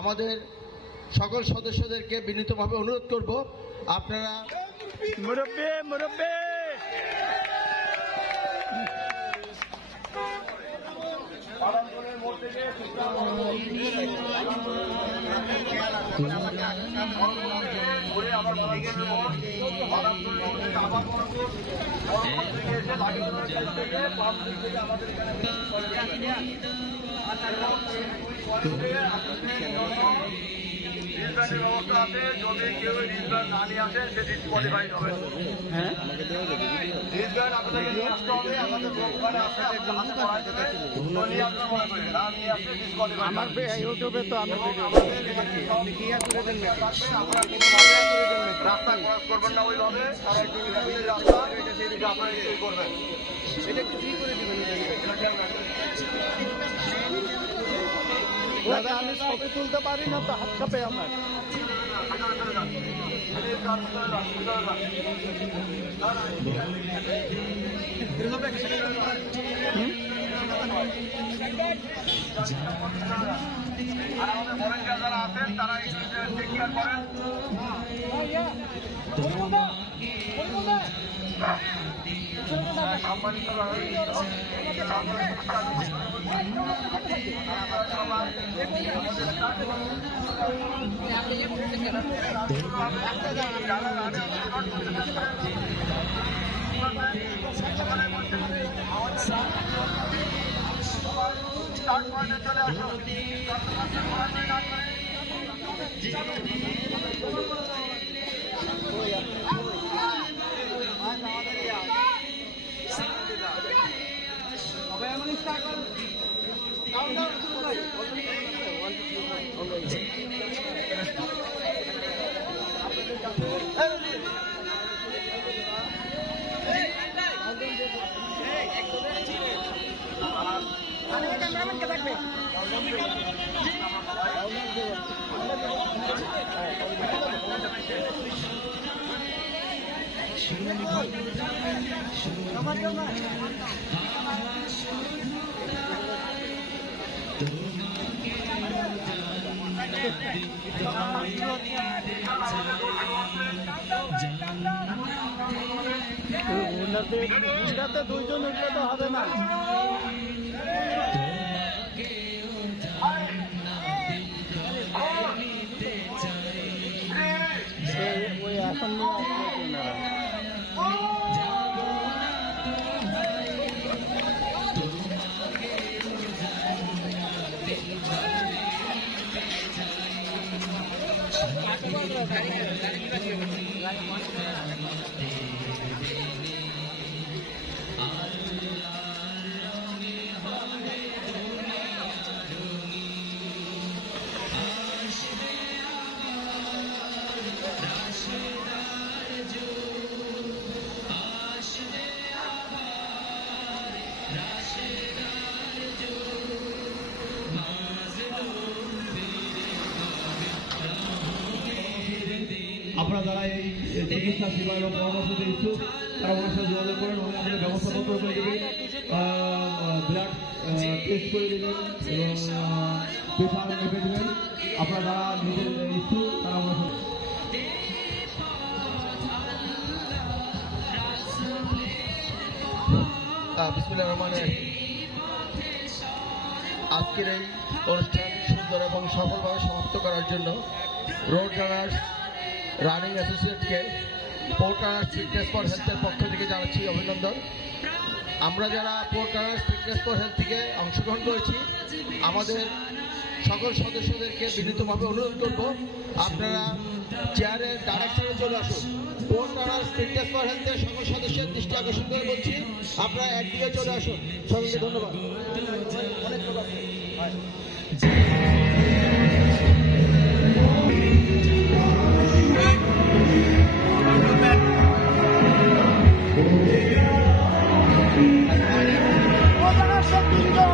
আমাদের সকল সদস্যদেরকে বিনীতভাবে অনুরোধ করব আপনারা ব্যবস্থা আছে, যদি কেউ রিজগান না নিয়ে আসে সে ডিসকোয়ালিফাইড হবে। হ্যাঁ, রিজগান আপনাকে নিয়ে আসতে হবে, আমাদের দোকানে আসে আমার ইউটিউবে তো আমি রাস্তা ক্রস করবেন না ওইভাবে, তারা একটু রাস্তা আপনারা একটু করবেন, এটা একটু ফ্রি করে দিবেন। দাদা আমি ছবি তুলতে পারি না তো, হাত কাঁপে আমার। যারা আছেন তারা টেক কেয়ার করেন। চলে আসো। উনাতে দুইজন উঠলে তো হবে না। ওই এখন আপনারা যারা এই চিকিৎসা সেবা এবং পরামর্শ দিতে ইচ্ছুক তারা ওনার সাথে যোগাযোগ করেন, উনি আপনাদের ব্যবস্থাপত্র করে দেবেন, ব্লাড টেস্ট করে দেবেন এবং প্রেশার মেপে দেবেন। আপনারা যারা নিজের ইচ্ছুক তারা ওনার সাথে বিসমিল্লাহির রহমানির রহিম। আজকের এই অনুষ্ঠান সুন্দর এবং সফলভাবে সমাপ্ত করার জন্য রোড রানার্স রানিং অ্যাসোসিয়েটকে পোর্ট রানার্স ফিটনেস ফর হেলথের পক্ষ থেকে জানাচ্ছি অভিনন্দন। আমরা যারা port runners fitness for health থেকে অংশগ্রহণ করেছি আমাদের সকল সদস্যদেরকে বিনীতভাবে অনুরোধ করব আপনারা চেয়ারের ডাইরেকশনে চলে আসুন। পোর্ট রানার্স ফিটনেস ফর হেলথের সকল সদস্যের দৃষ্টি আকর্ষণ করে বলছি আপনারা একদিকে চলে আসুন। সকলকে ধন্যবাদ। তিনজন